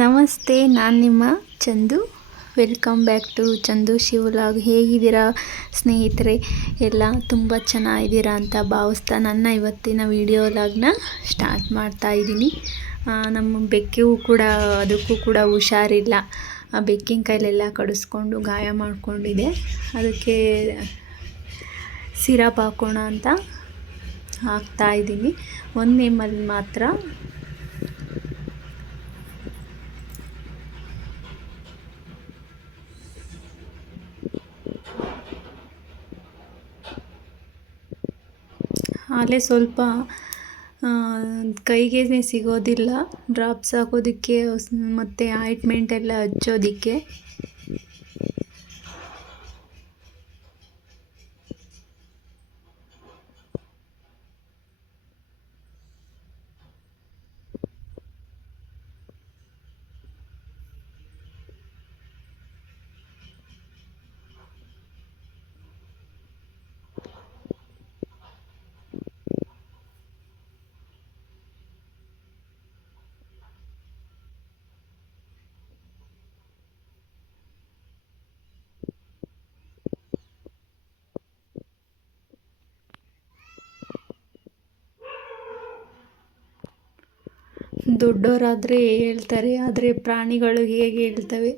ನಮಸ್ತೆ, ನಾನು ನಿಮ್ಮ Chandu. Welcome back to Chandu ಶಿವಲಾಗ್. ಹೇಗಿದ್ದೀರಾ ಸ್ನೇಹಿತರೆ? ಎಲ್ಲ ತುಂಬ ಚೆನ್ನಾಗಿದ್ದೀರಾ ಅಂತ ಭಾವಿಸ್ತಾ ನನ್ನ ಇವತ್ತಿನ ವಿಡಿಯೋ ಲಾಗ್ನ ಸ್ಟಾರ್ಟ್ ಮಾಡ್ತಾ ಇದ್ದೀನಿ. ನಮ್ಮ ಬೆಕ್ಕಿಗೂ ಕೂಡ ಅದಕ್ಕೂ ಕೂಡ ಹುಷಾರಿಲ್ಲ. ಆ ಬೆಕ್ಕಿನ ಕೈಲೆಲ್ಲ ಕಡಿಸ್ಕೊಂಡು ಗಾಯ ಮಾಡಿಕೊಂಡಿದೆ. ಅದಕ್ಕೆ ಸಿರಪ್ ಹಾಕೋಣ ಅಂತ ಹಾಕ್ತಾ ಇದ್ದೀನಿ. 1 ml ಮಾತ್ರ. ಹಾಲೆ ಸ್ವಲ್ಪ ಕೈಗೆ ಸಿಗೋದಿಲ್ಲ ಡ್ರಾಪ್ಸ್ ಹಾಕೋದಕ್ಕೆ ಮತ್ತು ಆಯಿಂಟ್ಮೆಂಟ್ ಎಲ್ಲ ಹಚ್ಚೋದಕ್ಕೆ. ದೊಡ್ಡವರಾದರೆ ಹೇಳ್ತಾರೆ, ಆದರೆ ಪ್ರಾಣಿಗಳು ಹೇಗೆ ಹೇಳ್ತವೆ?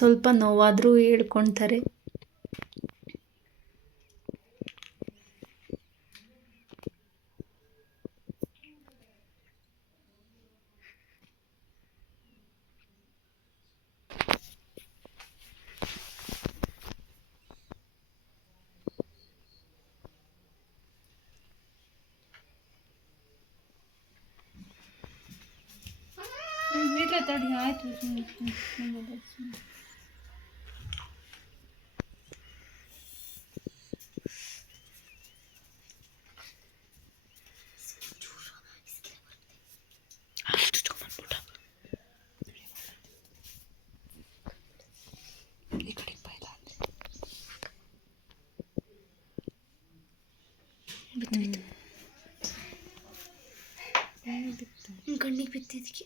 ಸ್ವಲ್ಪ ನೋವಾದರೂ ಹೇಳ್ಕೊಳ್ತಾರೆ. ತಡಿ ಆಯ್ತು. ಕಣ್ಣಿಗೆ ಬಿತ್ತಿದ್ದಕ್ಕೆ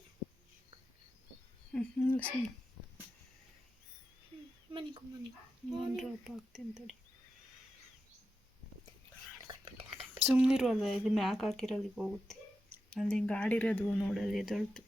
ಡ್ರಾಪ್ ಹಾಕ್ತೀನಿ ತಡಿ. ಸುಮ್ಮನಿರುವಲ್ಲ, ಇದು ಮ್ಯಾಕ್ ಹಾಕಿರೋದಕ್ಕೆ ಹೋಗುತ್ತೆ. ಅಲ್ಲಿ ಗಾಡಿ ಇರೋದು ನೋಡೋದು ಎದೊಳ್ತು.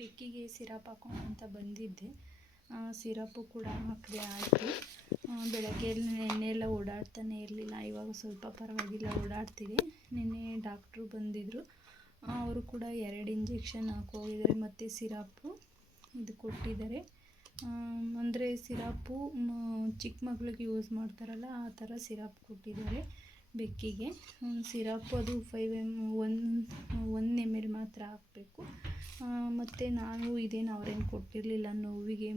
ಬೆಕ್ಕಿಗೆ ಸಿರಪ್ ಹಾಕೋಣ ಅಂತ ಬಂದಿದ್ದೆ. ಸಿರಪ್ಪು ಕೂಡ ಹಾಕದೆ ಆಯಿತು. ಬೆಳಗ್ಗೆ ನೆನ್ನೆ ಎಲ್ಲ ಓಡಾಡ್ತಾನೆ ಇರಲಿಲ್ಲ. ಇವಾಗ ಸ್ವಲ್ಪ ಪರವಾಗಿಲ್ಲ, ಓಡಾಡ್ತಿದೆ. ನಿನ್ನೆ ಡಾಕ್ಟ್ರು ಬಂದಿದ್ದರು. ಅವರು ಕೂಡ 2 ಇಂಜೆಕ್ಷನ್ ಹಾಕೋಗಿದ್ದಾರೆ ಮತ್ತು ಸಿರಪ್ಪು ಇದು ಕೊಟ್ಟಿದ್ದಾರೆ. ಅಂದರೆ ಸಿರಪ್ಪು ಚಿಕ್ಕ ಮಕ್ಳಿಗೆ ಯೂಸ್ ಮಾಡ್ತಾರಲ್ಲ ಆ ಥರ ಸಿರಪ್ ಕೊಟ್ಟಿದ್ದಾರೆ ಬೆಕ್ಕಿಗೆ. ಸಿರಪ್ಪು ಅದು 1 ml ಮಾತ್ರ ಹಾಕಬೇಕು. ಮತ್ತು ನಾನು ಇದೇನು ಅವ್ರೇನು ಕೊಟ್ಟಿರಲಿಲ್ಲ. ನೋವಿಗೆ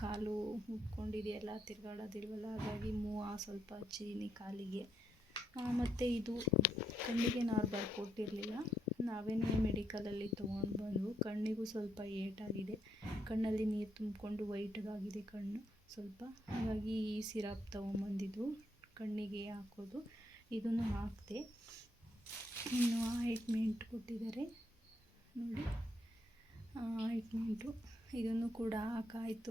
ಕಾಲು ಉಟ್ಕೊಂಡಿದೆಯಲ್ಲ, ತಿರುಗಾಡೋದಿಲ್ವಲ್ಲ, ಹಾಗಾಗಿ ಸ್ವಲ್ಪ ಹಚ್ಚಿದ್ದೀನಿ ಕಾಲಿಗೆ. ಮತ್ತು ಇದು ಕಣ್ಣಿಗೆ ನಾರ್ಮಲ್ ಕೊಟ್ಟಿರಲಿಲ್ಲ, ನಾವೇನೇ ಮೆಡಿಕಲಲ್ಲಿ ತೊಗೊಂಡು ಬಂದು. ಕಣ್ಣಿಗೂ ಸ್ವಲ್ಪ ಏಟಾಗಿದೆ, ಕಣ್ಣಲ್ಲಿ ನೀರು ತುಂಬಿಕೊಂಡು ವೈಟ್ಗಾಗಿದೆ ಕಣ್ಣು ಸ್ವಲ್ಪ. ಹಾಗಾಗಿ ಈ ಸಿರಪ್ ತೊಗೊಂಬಂದಿದ್ದು ಕಣ್ಣಿಗೆ ಹಾಕೋದು. ಇದನ್ನು ಹಾಕಿದೆ. ಇನ್ನು ಆಯಿಂಟ್ಮೆಂಟ್ ಕೊಟ್ಟಿದ್ದಾರೆ ನೋಡಿ, ಆಯಿಂಟ್ಮೆಂಟು ಇದನ್ನು ಕೂಡ ಹಾಕಾಯಿತು.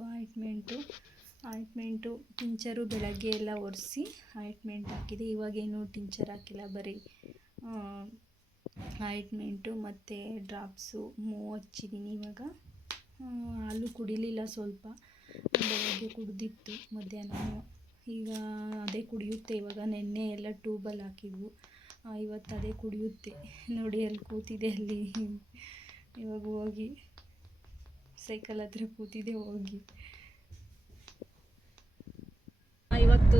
ಆಯಿಂಟ್ಮೆಂಟು ಟಿಂಚರು ಬೆಳಗ್ಗೆ ಎಲ್ಲ ಒರೆಸಿ ಆಯಿಂಟ್ಮೆಂಟ್ ಹಾಕಿದೆ. ಇವಾಗೇನು ಟಿಂಚರ್ ಹಾಕಿಲ್ಲ, ಬರೀ ಆಯಿಂಟ್ಮೆಂಟು ಮತ್ತು ಡ್ರಾಪ್ಸು ಹಚ್ಚಿದ್ದೀನಿ. ಇವಾಗ ಹಾಲು ಕುಡಿಲಿಲ್ಲ, ಸ್ವಲ್ಪ ಬೆಳಗ್ಗೆ ಕುಡಿದಿತ್ತು ಮಧ್ಯಾಹ್ನ. ಈಗ ಅದೇ ಕುಡಿಯುತ್ತೆ ಇವಾಗ. ನೆನ್ನೆ ಎಲ್ಲ ಟ್ಯೂಬಲ್ಲಿ ಹಾಕಿದ್ವು, ಇವತ್ತು ಅದೇ ಕುಡಿಯುತ್ತೆ ನೋಡಿ. ಅಲ್ಲಿ ಕೂತಿದೆ, ಅಲ್ಲಿ ಇವಾಗ ಹೋಗಿ ಸೈಕಲ್ ಹತ್ರ ಕೂತಿದೆ ಹೋಗಿ. ಇವತ್ತು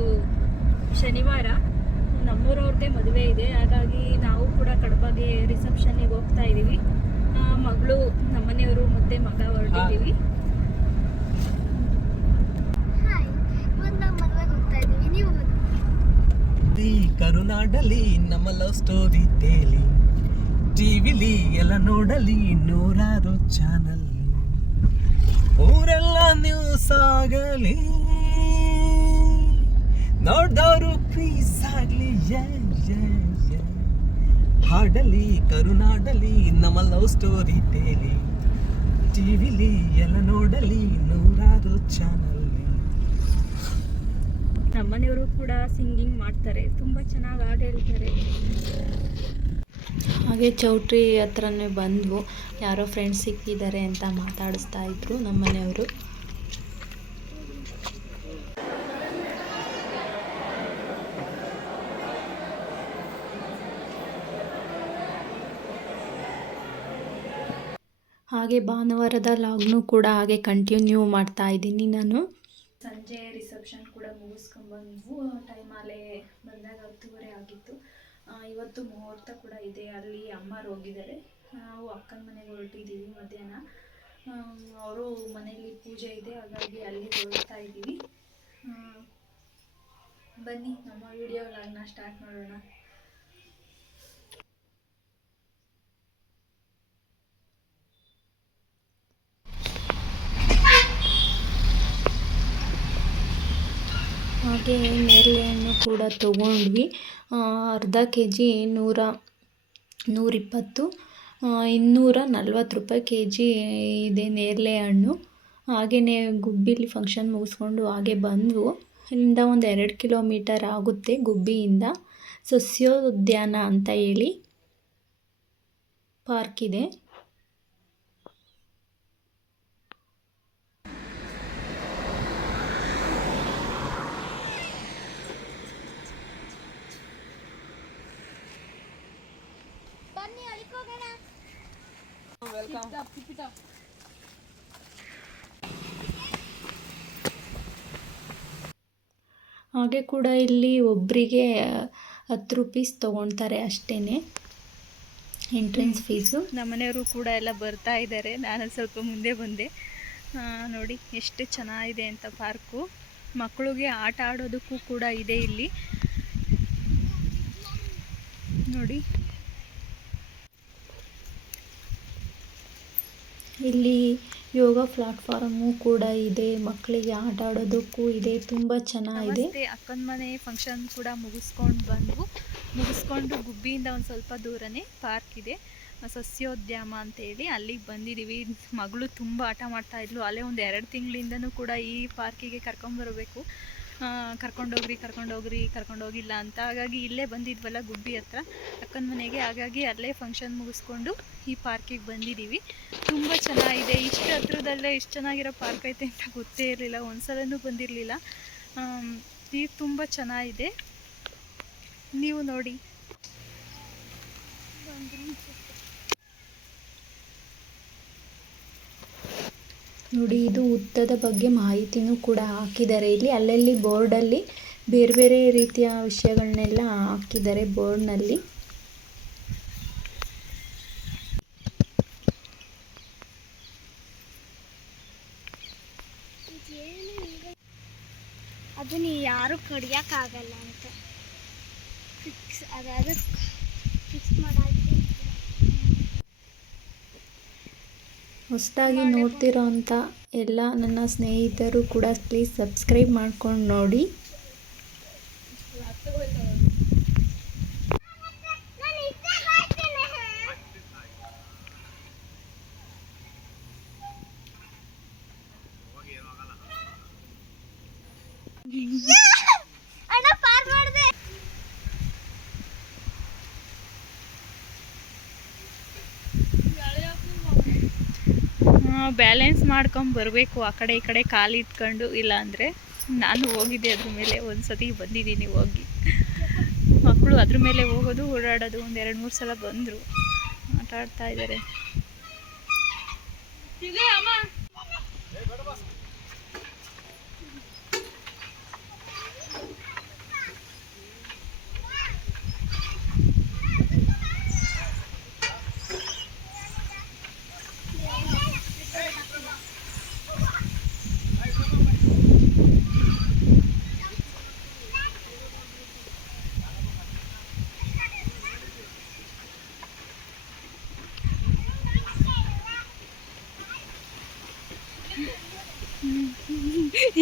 ಶನಿವಾರ, ನಮ್ಮೂರವ್ರದ್ದೇ ಮದುವೆ ಇದೆ, ಹಾಗಾಗಿ ನಾವು ಕೂಡ ಕಡಬಗೆ ರಿಸೆಪ್ಷನ್ನಿಗೆ ಹೋಗ್ತಾ ಇದ್ದೀವಿ. ಮಗಳು ನಮ್ಮನೆಯವರು ಮತ್ತು ಮಗ ಹೊರಟಿದ್ದೀವಿ. ಕರುನಾಡಲ್ಲಿ ನಮ್ಮ ಲವ್ ಸ್ಟೋರಿ ತೇಲಿ, ಟಿವಿಲಿ ಎಲ್ಲ ನೋಡಲಿ ನೂರಾರು ಚಾನಲ್, ಊರೆಲ್ಲ ನ್ಯೂಸ್ ಆಗಲಿ, ನೋಡ್ದವರು ಪ್ಲೀಸ್ ಆಗ್ಲಿ, ಹಾಡಲಿ ಕರುನಾಡಲಿ ನಮ್ಮ ಲವ್ ಸ್ಟೋರಿ ತೇಲಿ, ಟಿವಿಲಿ ಎಲ್ಲ ನೋಡಲಿ ನೂರಾರು ಚಾನಲ್. ನಮ್ಮನೆಯವರು ಕೂಡ ಸಿಂಗಿಂಗ್ ಮಾಡ್ತಾರೆ, ತುಂಬ ಚೆನ್ನಾಗಿ ಹಾಡು ಹೇಳ್ತಾರೆ. ಹಾಗೆ ಚೌಟ್ರಿ ಹತ್ರನೇ ಬಂದ್ವು, ಯಾರೋ ಫ್ರೆಂಡ್ಸ್ ಸಿಕ್ಕಿದ್ದಾರೆ ಅಂತ ಮಾತಾಡಿಸ್ತಾ ಇದ್ರು ನಮ್ಮನೆಯವರು. ಹಾಗೆ ಭಾನುವಾರದ ಲಾಗ್ನು ಕೂಡ ಹಾಗೆ ಕಂಟಿನ್ಯೂ ಮಾಡ್ತಾ ಇದ್ದೀನಿ ನಾನು. ಸಂಜೆ ರಿಸೆಪ್ಷನ್ ಕೂಡ ಮುಗಿಸ್ಕೊಂಡ್ಬಂದ್ವು, ಟೈಮಲ್ಲೇ ಬಂದಾಗ 10:30 ಆಗಿತ್ತು. ಇವತ್ತು ಮುಹೂರ್ತ ಕೂಡ ಇದೆ, ಅಲ್ಲಿ ಅಮ್ಮರು ಹೋಗಿದ್ದಾರೆ, ನಾವು ಅಕ್ಕನ ಮನೆಗೆ ಹೊರಟಿದ್ದೀವಿ. ಮಧ್ಯಾಹ್ನ ಅವರು ಮನೆಯಲ್ಲಿ ಪೂಜೆ ಇದೆ, ಹಾಗಾಗಿ ಅಲ್ಲಿ ಹೊರಡ್ತಾ ಇದ್ದೀವಿ. ಬನ್ನಿ ನಮ್ಮ ವಿಡಿಯೋ ಲಾಗ್ನ ಸ್ಟಾರ್ಟ್ ಮಾಡೋಣ. ಹಾಗೆ ನೇರಳೆ ಹಣ್ಣು ಕೂಡ ತೊಗೊಂಡ್ವಿ. ಅರ್ಧ kg 120, 240 ರೂಪಾಯಿ kg ಇದೆ ನೇರಳೆ ಹಣ್ಣು. ಹಾಗೆಯೇ ಗುಬ್ಬಿಲಿ ಫಂಕ್ಷನ್ ಮುಗಿಸ್ಕೊಂಡು ಹಾಗೆ ಬಂದವು. ಇಲ್ಲಿಂದ ಒಂದು 2 ಕಿಲೋಮೀಟರ್ ಆಗುತ್ತೆ ಗುಬ್ಬಿಯಿಂದ. ಸಸ್ಯೋದ್ಯಾನ ಅಂತ ಹೇಳಿ ಪಾರ್ಕ್ ಇದೆ. ಹಾಗೆ ಕೂಡ ಇಲ್ಲಿ ಒಬ್ಬರಿಗೆ 10 ರೂಪೀಸ್ ತೊಗೊಳ್ತಾರೆ ಅಷ್ಟೇ ಎಂಟ್ರೆನ್ಸ್ ಫೀಸು. ನಮ್ಮನೆಯವರು ಕೂಡ ಎಲ್ಲ ಬರ್ತಾ ಇದ್ದಾರೆ, ನಾನು ಸ್ವಲ್ಪ ಮುಂದೆ ಬಂದೆ. ನೋಡಿ ಎಷ್ಟು ಚೆನ್ನಾಗಿದೆ ಅಂತ ಪಾರ್ಕು. ಮಕ್ಕಳಿಗೆ ಆಟ ಆಡೋದಕ್ಕೂ ಕೂಡ ಇದೆ ಇಲ್ಲಿ ನೋಡಿ. ಇಲ್ಲಿ ಯೋಗ ಪ್ಲಾಟ್ಫಾರ್ಮು ಕೂಡ ಇದೆ, ಮಕ್ಕಳಿಗೆ ಆಟ ಆಡೋದಕ್ಕೂ ಇದೆ, ತುಂಬ ಚೆನ್ನಾಗಿದೆ. ಅಕ್ಕನ ಮನೆ ಫಂಕ್ಷನ್ ಕೂಡ ಮುಗಿಸ್ಕೊಂಡು ಗುಬ್ಬಿಯಿಂದ ಒಂದು ಸ್ವಲ್ಪ ದೂರನೇ ಪಾರ್ಕ್ ಇದೆ, ಸಸ್ಯೋದ್ಯಾಮ ಅಂತೇಳಿ, ಅಲ್ಲಿಗೆ ಬಂದಿದ್ದೀವಿ. ಮಗಳು ತುಂಬ ಆಟ ಮಾಡ್ತಾಯಿದ್ಲು, ಅಲ್ಲೇ ಒಂದು 2 ತಿಂಗಳಿಂದನೂ ಕೂಡ ಈ ಪಾರ್ಕಿಗೆ ಕರ್ಕೊಂಬರಬೇಕು, ಕರ್ಕೊಂಡೋಗಿಲ್ಲ ಅಂತ. ಹಾಗಾಗಿ ಇಲ್ಲೇ ಬಂದಿದ್ವಲ್ಲ ಗುಬ್ಬಿ ಹತ್ರ ಅಕ್ಕನ ಮನೆಗೆ, ಹಾಗಾಗಿ ಅಲ್ಲೇ ಫಂಕ್ಷನ್ ಮುಗಿಸ್ಕೊಂಡು ಈ ಪಾರ್ಕಿಗೆ ಬಂದಿದ್ದೀವಿ. ತುಂಬ ಚೆನ್ನಾಗಿದೆ, ಇಷ್ಟು ಹತ್ರದಲ್ಲೇ ಇಷ್ಟು ಚೆನ್ನಾಗಿರೋ ಪಾರ್ಕ್ ಐತೆ ಅಂತ ಗೊತ್ತೇ ಇರಲಿಲ್ಲ, ಒಂದ್ಸಲನೂ ಬಂದಿರಲಿಲ್ಲ. ಇದು ತುಂಬ ಚೆನ್ನಾಗಿದೆ, ನೀವು ನೋಡಿ. ನೋಡಿ ಇದು ಉದ್ದದ ಬಗ್ಗೆ ಮಾಹಿತಿನೂ ಕೂಡ ಹಾಕಿದ್ದಾರೆ ಇಲ್ಲಿ. ಅಲ್ಲಲ್ಲಿ ಬೋರ್ಡಲ್ಲಿ ಬೇರೆ ಬೇರೆ ರೀತಿಯ ವಿಷಯಗಳನ್ನೆಲ್ಲ ಹಾಕಿದ್ದಾರೆ ಬೋರ್ಡ್ನಲ್ಲಿ. ಅದನ್ನ ಯಾರು ಕಡಿಯೋಕ್ಕಾಗಲ್ಲ ಅಂತ ಫಿಕ್ಸ್ ಮಾಡಾಗಿದೆ. ಹೊಸದಾಗಿ ನೋಡ್ತಿರೋ ಅಂಥ ಎಲ್ಲ ನನ್ನ ಸ್ನೇಹಿತರು ಕೂಡ ಪ್ಲೀಸ್ ಸಬ್ಸ್ಕ್ರೈಬ್ ಮಾಡ್ಕೊಂಡು ನೋಡಿ. ಬ್ಯಾಲೆನ್ಸ್ ಮಾಡ್ಕೊಂಡು ಬರಬೇಕು, ಆ ಕಡೆ ಈ ಕಡೆ ಕಾಲು ಇಟ್ಕೊಂಡು. ಇಲ್ಲಾಂದರೆ ನಾನು ಹೋಗಿದ್ದೆ ಅದ್ರ ಮೇಲೆ, ಒಂದು ಸತಿ ಬಂದಿದ್ದೀನಿ ಹೋಗಿ. ಮಕ್ಕಳು ಅದ್ರ ಮೇಲೆ ಹೋಗೋದು ಓಡಾಡೋದು, ಒಂದು 2-3 ಸಲ ಬಂದರು, ಆಟ ಆಡ್ತಾ ಇದ್ದಾರೆ.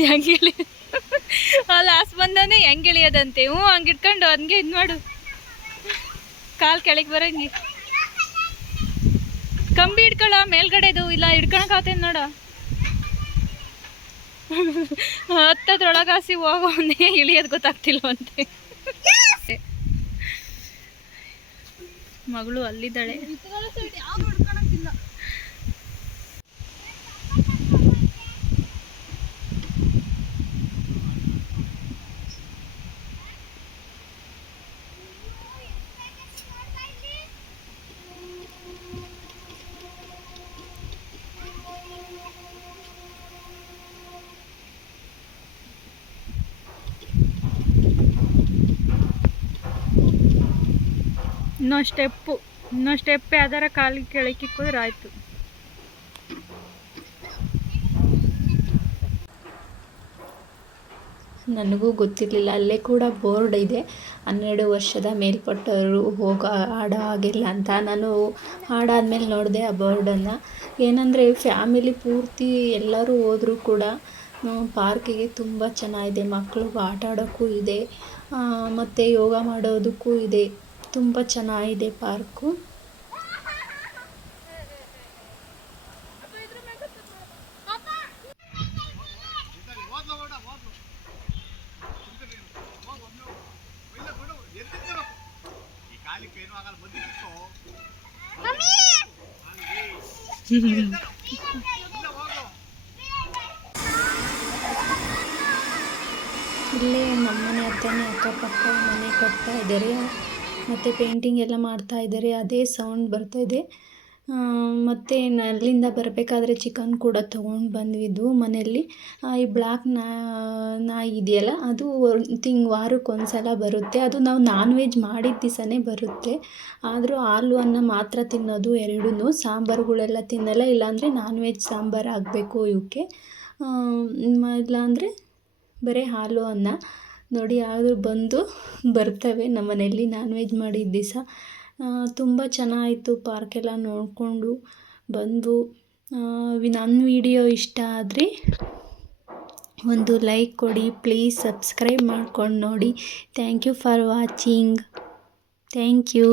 ಹೆಂಗೆ ಇಳಿ ಆ ಲಾಸ್ಟ್ ಬಂದಾನೆ ಹೆಂಗೆ ಇಳಿಯೋದಂತೆ. ಹ್ಞೂ ಹಂಗೆ ಇಟ್ಕೊಂಡು ಹಂಗೆ ಇದು ಮಾಡು, ಕಾಲು ಕೆಳಗೆ ಬರಂಗೆ ಕಂಬಿ ಹಿಡ್ಕೊಳ್ಳ ಮೇಲ್ಗಡೆದು, ಇಲ್ಲ ಹಿಡ್ಕೊಳಕಾತೇನು ನೋಡ. ಹತ್ತದ್ರೊಳಗೆ ಹಾಸಿ ಹೋಗೋನೆ ಇಳಿಯೋದು ಗೊತ್ತಾಗ್ತಿಲ್ವಂತೆ. ಮಗಳು ಅಲ್ಲಿದ್ದಾಳೆ. ಇನ್ನೊಂದು ಸ್ಟೆಪ್ ಯಾವ್ದಾರ ಕಾಲಿಗೆ ಕೆಳಕ್ಕೆ ಇಕ್ಕಿದ್ರೆ ಆಯಿತು. ನನಗೂ ಗೊತ್ತಿರಲಿಲ್ಲ, ಅಲ್ಲೇ ಕೂಡ ಬೋರ್ಡ್ ಇದೆ 12 ವರ್ಷದ ಮೇಲ್ಪಟ್ಟವರು ಆಡೋ ಹಾಗಿಲ್ಲ ಅಂತ. ನಾನು ಆಡಾದ್ಮೇಲೆ ನೋಡಿದೆ ಆ ಬೋರ್ಡನ್ನು. ಏನಂದರೆ ಫ್ಯಾಮಿಲಿ ಪೂರ್ತಿ ಎಲ್ಲರೂ ಹೋದರೂ ಕೂಡ ಪಾರ್ಕಿಗೆ ತುಂಬ ಚೆನ್ನಾಗಿದೆ. ಮಕ್ಕಳಿಗೂ ಆಟ ಆಡೋಕ್ಕೂ ಇದೆ, ಮತ್ತು ಯೋಗ ಮಾಡೋದಕ್ಕೂ ಇದೆ. ತುಂಬ ಚೆನ್ನಾಗಿದೆ ಪಾರ್ಕು. ಇಲ್ಲೇ ನಮ್ಮನೆ ಹತ್ರನೇ ಅಕ್ಕಪಕ್ಕ ಮನೆ ಕಟ್ತಾ ಇದ್ದಾರೆ, ಮತ್ತು ಪೇಂಟಿಂಗ್ ಎಲ್ಲ ಮಾಡ್ತಾ ಇದ್ದಾರೆ. ಅದೇ ಸೌಂಡ್ ಬರ್ತಾಯಿದೆ. ಮತ್ತು ಅಲ್ಲಿಂದ ಬರಬೇಕಾದ್ರೆ ಚಿಕನ್ ಕೂಡ ತೊಗೊಂಡು ಬಂದ್ವಿದ್ದು ಮನೆಯಲ್ಲಿ. ಈ ಬ್ಲ್ಯಾಕ್ ನಾಯಿ ಇದೆಯಲ್ಲ, ಅದು ವಾರಕ್ಕೊಂದ್ಸಲ ಬರುತ್ತೆ. ಅದು ನಾವು ನಾನ್ ವೆಜ್ ಮಾಡಿದ ದಿವಸನೇ ಬರುತ್ತೆ. ಆದರೂ ಹಾಲು ಅನ್ನ ಮಾತ್ರ ತಿನ್ನೋದು ಎರಡೂ. ಸಾಂಬಾರುಗಳೆಲ್ಲ ತಿನ್ನಲ್ಲ. ಇಲ್ಲಾಂದರೆ ನಾನ್ ವೆಜ್ ಸಾಂಬಾರು ಆಗಬೇಕು ಇವಕ್ಕೆ, ಇಲ್ಲಾಂದರೆ ಬರೀ ಹಾಲು ಅನ್ನ. ನೋಡಿ ಯಾರು ಬಂದು ಬರ್ತವೆ ನಮ್ಮ ಮನೆಯಲ್ಲಿ ನಾನ್ ವೆಜ್ ಮಾಡಿದ ದಿವಸ. ತುಂಬ ಚೆನ್ನಾಯಿತು ಪಾರ್ಕೆಲ್ಲ ನೋಡಿಕೊಂಡು ಬಂದು. ನನ್ನ ವಿಡಿಯೋ ಇಷ್ಟ ಆದರೆ ಒಂದು ಲೈಕ್ ಕೊಡಿ ಪ್ಲೀಸ್, ಸಬ್ಸ್ಕ್ರೈಬ್ ಮಾಡ್ಕೊಂಡು ನೋಡಿ. Thank you for watching. Thank you.